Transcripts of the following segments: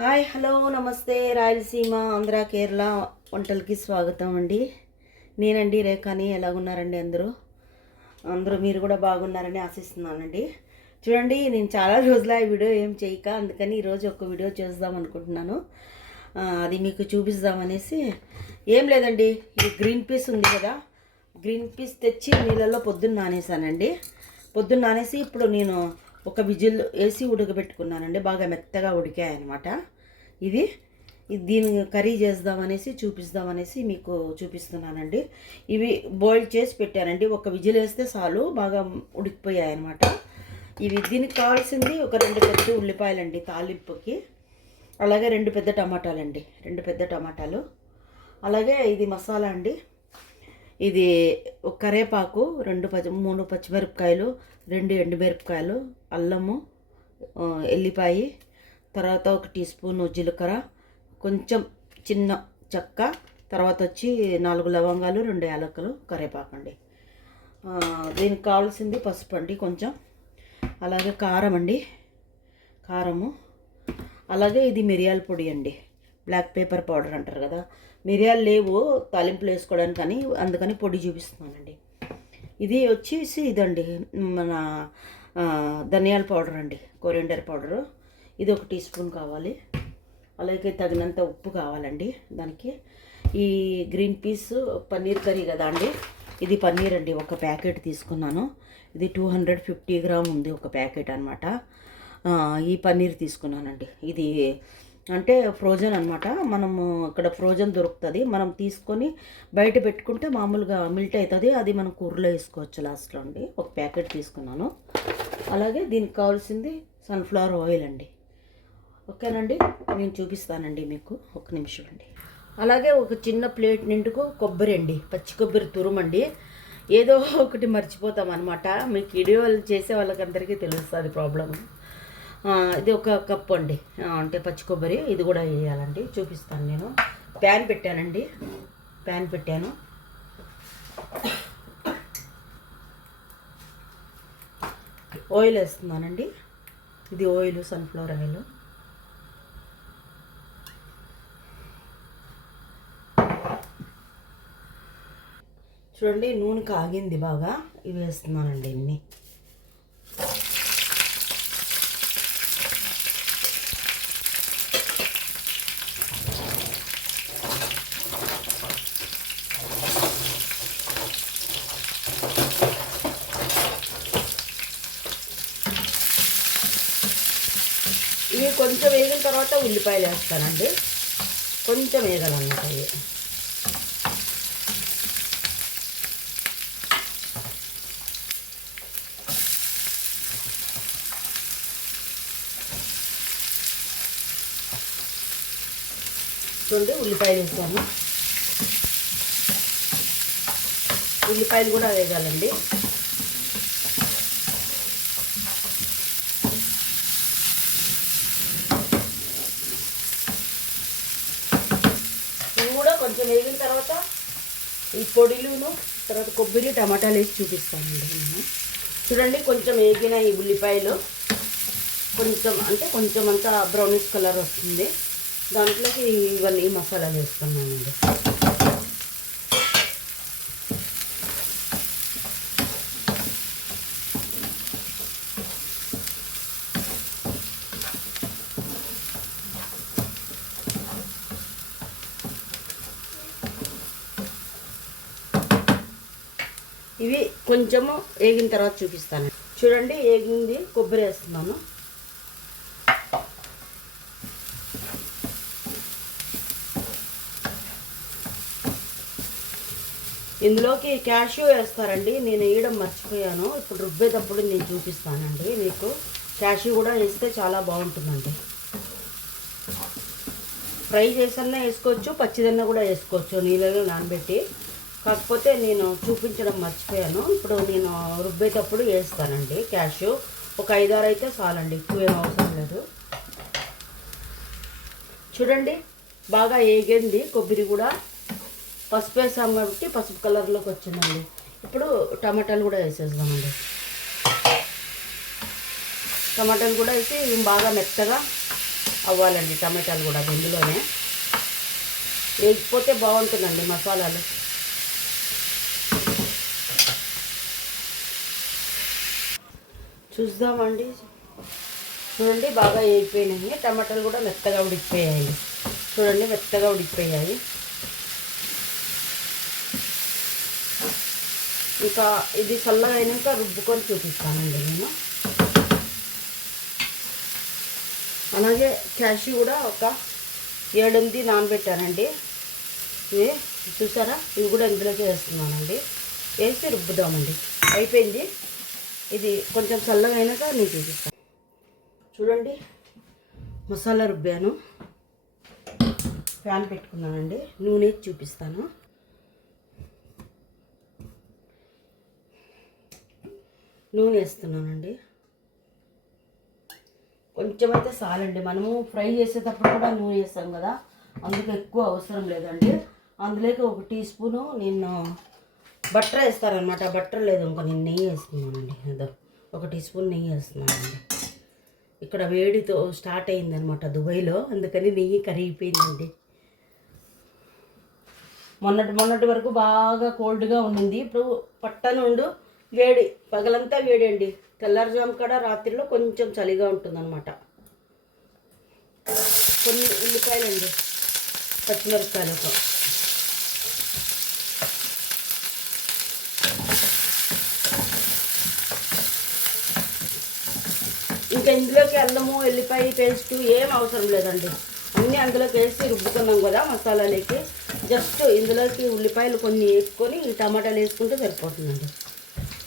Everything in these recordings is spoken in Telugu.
హాయ్ హలో నమస్తే రాయలసీమ ఆంధ్ర కేరళ వంటలకి స్వాగతం అండి. నేనండి రేఖని. ఎలాగున్నారండి అందరూ మీరు కూడా బాగున్నారని ఆశిస్తున్నానండి. చూడండి, నేను చాలా రోజుల ఈ వీడియో ఏం చేయక, అందుకని ఈరోజు ఒక వీడియో చేద్దాం అనుకుంటున్నాను. అది మీకు చూపిద్దామనేసి. ఏం లేదండి, ఈ గ్రీన్ పీస్ ఉంది కదా, గ్రీన్ పీస్ తెచ్చి నీళ్ళల్లో పొద్దున్న నానేసానండి. పొద్దున్న నానేసి ఇప్పుడు నేను ఒక విజిల్ వేసి ఉడకబెట్టుకున్నానండి. బాగా మెత్తగా ఉడికాయన్నమాట. ఇది దీని కర్రీ చేద్దామనేసి చూపిద్దామనేసి మీకు చూపిస్తున్నానండి. ఇవి బాయిల్ చేసి పెట్టానండి. ఒక విజిల్ వేస్తే చాలు, బాగా ఉడికిపోయాయి అన్నమాట. దీనికి కావాల్సింది ఒక 2 పెద్ద ఉల్లిపాయలండి తాలింపుకి, అలాగే 2 పెద్ద టమాటాలండి, 2 పెద్ద టమాటాలు, అలాగే ఇది మసాలా అండి. ఇది ఒక కరేపాకు, 3 పచ్చిమిరపకాయలు, 2 ఎండుమిరపకాయలు, అల్లము, ఎల్లిపాయ, తర్వాత 1 టీ స్పూన్ జీలకర్ర, కొంచెం చిన్న చెక్క, తర్వాత వచ్చి 4 లవంగాలు, 2 యాలకులు, కరేపాకు అండి. దీనికి కావాల్సింది పసుపు అండి కొంచెం, అలాగే కారం అండి, కారము, అలాగే ఇది మిరియాల పొడి అండి, బ్లాక్ పేపర్ పౌడర్ అంటారు కదా. మిరియాలు లేవు తాలింపులు వేసుకోవడానికి, కానీ అందుకని పొడి చూపిస్తున్నానండి. ఇది వచ్చేసి ఇదండి మన ధనియాల పౌడర్ అండి, కొరియండర్ పౌడరు. ఇది 1 టీ స్పూన్ కావాలి. అలాగే తగినంత ఉప్పు కావాలండి దానికి. ఈ గ్రీన్ పీస్ పన్నీర్ కర్రీ కదా అండి, ఇది పన్నీర్ అండి. ఒక ప్యాకెట్ తీసుకున్నాను. ఇది 250 గ్రామ్ ఉంది ఒక ప్యాకెట్ అనమాట. ఈ పన్నీర్ తీసుకున్నానండి. ఇది అంటే ఫ్రోజన్ అనమాట. మనము ఇక్కడ ఫ్రోజన్ దొరుకుతుంది, మనం తీసుకొని బయట పెట్టుకుంటే మామూలుగా మిల్ట్ అవుతుంది. అది మనం కూరలో వేసుకోవచ్చు లాస్ట్లో అండి. ఒక ప్యాకెట్ తీసుకున్నాను. అలాగే దీనికి కావాల్సింది సన్ఫ్లవర్ ఆయిల్ అండి. ఓకేనండి, నేను చూపిస్తానండి మీకు, 1 నిమిషం అండి. అలాగే ఒక చిన్న ప్లేట్ నిండుకు కొబ్బరి అండి, పచ్చి కొబ్బరి తురుమండి. ఏదో ఒకటి మర్చిపోతాం అనమాట. మీకు వీడియోలు చేసే వాళ్ళకందరికీ తెలుస్తుంది ప్రాబ్లం. ఇది 1 కప్పు అండి, అంటే పచ్చి కొబ్బరి. ఇది కూడా వేయాలండి, చూపిస్తాను నేను. ప్యాన్ పెట్టానండి, ప్యాన్ పెట్టాను. ఆయిల్ వేస్తున్నానండి. ఇది ఆయిల్, సన్ఫ్లవర్ ఆయిల్. చూడండి, నూనె కాగింది బాగా. ఇవి వేస్తున్నానండి ఇన్ని. ఇవి కొంచెం వేగిన తర్వాత ఉల్లిపాయలు వేస్తానండి. కొంచెం వేగాలన్నమాట ఇవి. చూడండి, ఉల్లిపాయలు వేస్తాను. ఉల్లిపాయలు కూడా వేగాలండి. కొంచెం వేగిన తర్వాత ఈ పొడిలును, తర్వాత కొబ్బరి, టమాటాలు వేసి చూపిస్తానండి నేను. చూడండి, కొంచెం వేగిన ఈ ఉల్లిపాయలు కొంచెం, అంటే కొంచెం అంతా బ్రౌనిష్ కలర్ వస్తుంది. దాంట్లోకి ఇవన్నీ మసాలాలు వేస్తున్నానండి. ఇవి కొంచెము వేగిన తర్వాత చూపిస్తాను. చూడండి, వేగింది. కొబ్బరి వేస్తున్నాను. ఇందులోకి క్యాష్యూ వేస్తారండి, నేను వేయడం మర్చిపోయాను. ఇప్పుడు రుబ్బేటప్పుడు నేను చూపిస్తానండి మీకు. క్యాష్యూ కూడా వేస్తే చాలా బాగుంటుందండి. ఫ్రై చేసన్నా వేసుకోవచ్చు, పచ్చిదన్నా కూడా వేసుకోవచ్చు నీళ్ళలో నానబెట్టి. కాకపోతే నేను చూపించడం మర్చిపోయాను. ఇప్పుడు నేను రుబ్బేటప్పుడు వేస్తానండి క్యాష్యూ. ఒక 5-6 అయితే చాలండి, ఎక్కువ ఏం అవసరం లేదు. చూడండి, బాగా వేగింది కొబ్బరి కూడా. పసుపు వేసాం కాబట్టి పసుపు కలర్లోకి వచ్చిందండి. ఇప్పుడు టమాటాలు కూడా వేసేద్దామండి. టమాటాలు కూడా వేసి బాగా మెత్తగా అవ్వాలండి టమాటాలు కూడా ఇందులోనే వేగిపోతే బాగుంటుందండి మసాలాలు. చూద్దామండి. చూడండి బాగా వేగిపోయినాయి. టమాటాలు కూడా మెత్తగా ఉడికిపోయాయి. చూడండి మెత్తగా ఉడికిపోయాయి. ఇంకా ఇది చల్లగా అయినాక రుబ్బుకొని చూపిస్తానండి నేను. అలాగే క్యాషు కూడా ఒక 7-8 నానబెట్టానండి. ఇవి చూసారా, ఇవి కూడా ఇందులోకి వేస్తున్నానండి. వేసి రుబ్బుదామండి. అయిపోయింది. ఇది కొంచెం చల్లగా అయినాక నేను చూపిస్తాను. చూడండి మసాలా రుబ్బాను. ప్యాన్ పెట్టుకున్నానండి. నూనె చూపిస్తాను. నూనె వేస్తున్నానండి. కొంచెం అయితే చాలండి. మనము ఫ్రై చేసేటప్పుడు కూడా నూనె వేస్తాం కదా, అందుకు ఎక్కువ అవసరం లేదండి. అందులోకి 1 టీ స్పూను నేను బట్టర్ వేస్తారనమాట. బట్టర్ లేదు, ఇంకా నేను నెయ్యి వేస్తున్నానండి. ఏదో 1 టీ స్పూన్ నెయ్యి వేస్తున్నానండి. ఇక్కడ వేడితో స్టార్ట్ అయిందనమాట దుబాయ్లో, అందుకని నెయ్యి కరిగిపోయిందండి. మొన్నటి వరకు బాగా కోల్డ్గా ఉండింది. ఇప్పుడు పట్టనుండు వేడి, పగలంతా వేడి అండి. తెల్లారుజాము కూడా రాత్రిలో కొంచెం చలిగా ఉంటుందన్నమాట. కొన్ని ఉల్లిపాయలండి, పచ్చిమిరపకాయలతో. ఇంకా ఇందులోకి అల్లము ఎల్లిపాయ పేస్ట్ ఏం అవసరం లేదండి. అన్నీ అందులోకి వేసి రుబ్బుకున్నాం కదా మసాలాలకి. జస్ట్ ఇందులోకి ఉల్లిపాయలు కొన్ని వేసుకొని టమాటాలు వేసుకుంటే సరిపోతుందండి.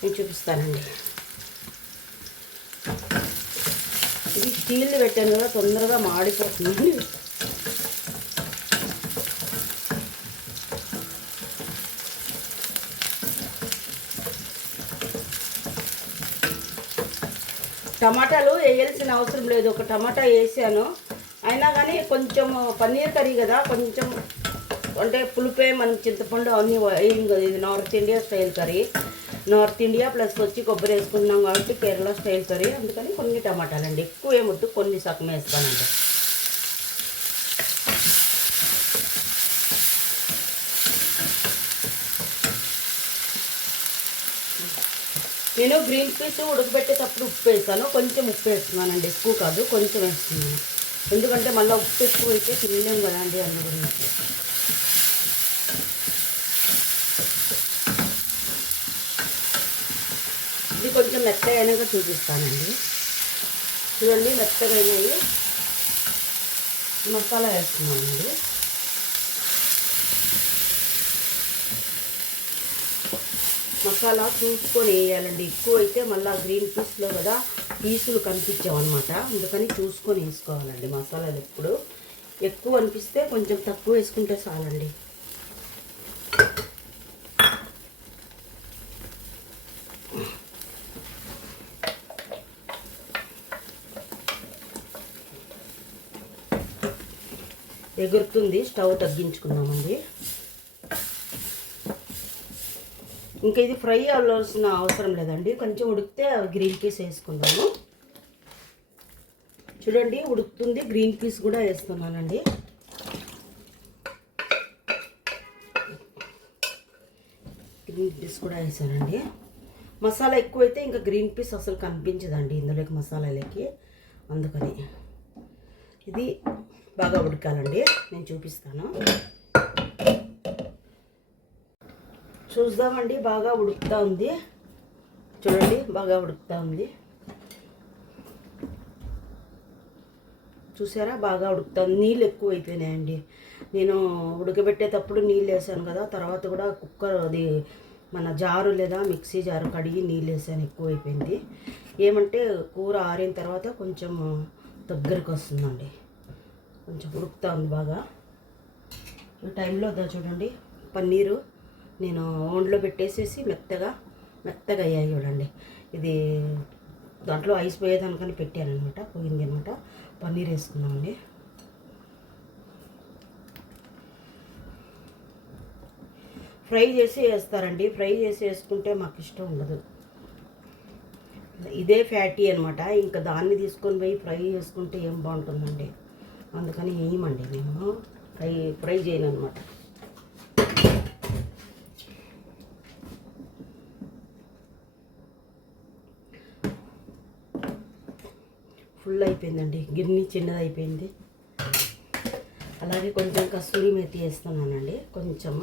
నేను చూపిస్తానండి. ఇది స్టీల్ పెట్టాను కదా, తొందరగా మాడిపోతుంది. టమాటాలు వేయాల్సిన అవసరం లేదు. ఒక టమాటా వేసాను, అయినా కానీ కొంచెం పన్నీర్ కర్రీ కదా, కొంచెం అంటే పులిపే, మనం చింతపండు అన్నీ వేయం కదా. ఇది north India style curry. North India plus వచ్చి కొబ్బరి వేసుకుంటున్నాం కాబట్టి కేరళ స్టైల్ కర్రీ. అందుకని కొన్ని టమాటాలండి, ఎక్కువ ఏమొద్దు, కొన్ని సగం వేస్తానండి. నేను గ్రీన్ పీస్ ఉడకబెట్టేటప్పుడు ఉప్పు వేస్తాను, కొంచెం ఉప్పు వేస్తున్నానండి, ఎక్కువ కాదు, కొంచెం వేస్తున్నాను. ఎందుకంటే మళ్ళీ ఉప్పు ఎక్కువ అయితే తినలేం కదండి, అందు గురించి. ఇది కొంచెం మెత్తగా అయినాక చూపిస్తానండి. చూడండి మెత్తగా అయినాయి. మసాలా వేస్తున్నానండి. మసాలా చూసుకొని వేయాలండి. ఎక్కువ అయితే మళ్ళీ గ్రీన్ పీస్లో కదా పీసులు కనిపించామన్నమాట, అందుకని చూసుకొని వేసుకోవాలండి మసాలాలు. ఎప్పుడు ఎక్కువ అనిపిస్తే కొంచెం తక్కువ వేసుకుంటే చాలండి. ఎగురుతుంది, స్టవ్ తగ్గించుకుందామండి. ఇంకా ఇది ఫ్రై అవ్వాల్సిన అవసరం లేదండి, కొంచెం ఉడికితే గ్రీన్ పీస్ వేసుకుందాము. చూడండి ఉడుకుతుంది, గ్రీన్ పీస్ కూడా వేస్తున్నానండి. గ్రీన్ పీస్ కూడా వేసానండి. మసాలా ఎక్కువైతే ఇంకా గ్రీన్ పీస్ అసలు కనిపించదండి ఇందులోకి మసాలాలకి, అందుకని ఇది బాగా ఉడకాలండి. నేను చూపిస్తాను, చూద్దామండి. బాగా ఉడుకుతూ ఉంది, చూడండి బాగా ఉడుకుతూ ఉంది. చూసారా బాగా ఉడుకుతుంది. నీళ్ళు ఎక్కువ అయిపోయినాయండి. నేను ఉడకబెట్టేటప్పుడు నీళ్ళు వేసాను కదా, తర్వాత కూడా కుక్కర్ అది మన జారు లేదా మిక్సీ జారు కడిగి నీళ్ళు వేసాను, ఎక్కువ అయిపోయింది. ఏమంటే కూర ఆరిన తర్వాత కొంచెం దగ్గరికి వస్తుందండి, కొంచెం ఉడుకుతూ ఉంది బాగా. ఈ టైంలో చూడండి పన్నీరు నేను ఓండ్లో పెట్టేసేసి మెత్తగా అయ్యాయి చూడండి. ఇది దాంట్లో ఐస్ పోయేదానికని పెట్టాను అనమాట, పోయింది అనమాట. పన్నీర్ వేసుకున్నామండి. ఫ్రై చేసి వేస్తారండి, ఫ్రై చేసి వేసుకుంటే మాకు ఇష్టం ఉండదు. ఇదే ఫ్యాటీ అనమాట, ఇంకా దాన్ని తీసుకొని పోయి ఫ్రై చేసుకుంటే ఏం బాగుంటుందండి. అందుకని వేయమండి మేము ఫ్రై చేయను అనమాట. ఫుల్ అయిపోయిందండి, గిన్నె చిన్నది అయిపోయింది. అలాగే కొంచెం కస్తూరి మెతి వేస్తున్నానండి, కొంచెం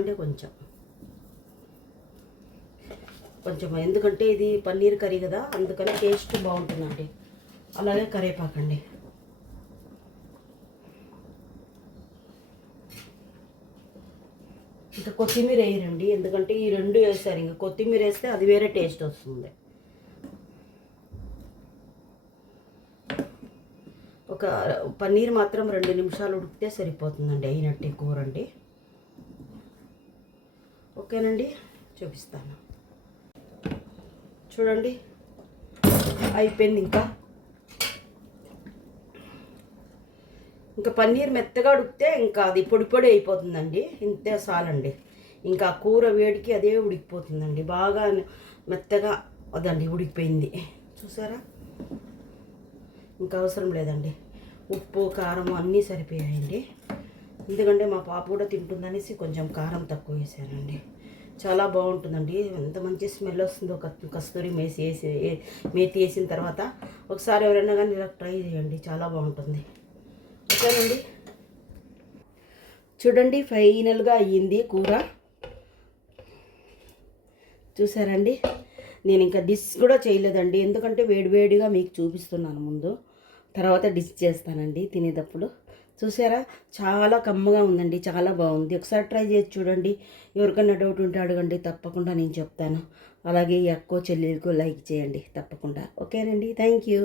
అంటే కొంచెం, ఎందుకంటే ఇది పన్నీర్ కర్రీ కదా, అందుకని టేస్ట్ బాగుంటుందండి. అలాగే కరివేపాకండి. ఇంకా కొత్తిమీర వేయరండి, ఎందుకంటే ఈ రెండు వేస్తారు. ఇంకా కొత్తిమీర వేస్తే అది వేరే టేస్ట్ వస్తుంది. ఒక పన్నీర్ మాత్రం 2 నిమిషాలు ఉడికితే సరిపోతుందండి, అయినట్టే కూర అండి. ఓకేనండి, చూపిస్తాను చూడండి, అయిపోయింది. ఇంకా పన్నీర్ మెత్తగా ఉడికితే ఇంకా అది పొడి పొడి అయిపోతుందండి, ఇంతే చాలండి. ఇంకా కూర వేడికి అదే ఉడికిపోతుందండి, బాగా మెత్తగా అదండి ఉడికిపోయింది. చూసారా, ఇంకా అవసరం లేదండి. ఉప్పు కారం అన్నీ సరిపోయాయండి. ఎందుకంటే మా పాప కూడా తింటుందనేసి కొంచెం కారం తక్కువ వేసానండి. చాలా బాగుంటుందండి, ఎంత మంచి స్మెల్ వస్తుందో కస్తూరి మేతి వేసిన తర్వాత. ఒకసారి ఎవరైనా కానీ ఇలా ట్రై చేయండి, చాలా బాగుంటుంది. ఓకేనండి, చూడండి ఫైనల్గా అయ్యింది కూర. చూసారండి, నేను ఇంకా డిష్ కూడా చేయలేదండి, ఎందుకంటే వేడివేడిగా మీకు చూపిస్తున్నాను ముందు, తర్వాత డిష్ చేస్తానండి తినేటప్పుడు. చూసారా, చాలా కమ్మగా ఉందండి, చాలా బాగుంది. ఒకసారి ట్రై చేసి చూడండి. ఎవరికైనా డౌట్ ఉంటే అడగండి, తప్పకుండా నేను చెప్తాను. అలాగే ఈ అక్కో చెల్లెలకు లైక్ చేయండి తప్పకుండా. ఓకేనండి, థ్యాంక్ యూ.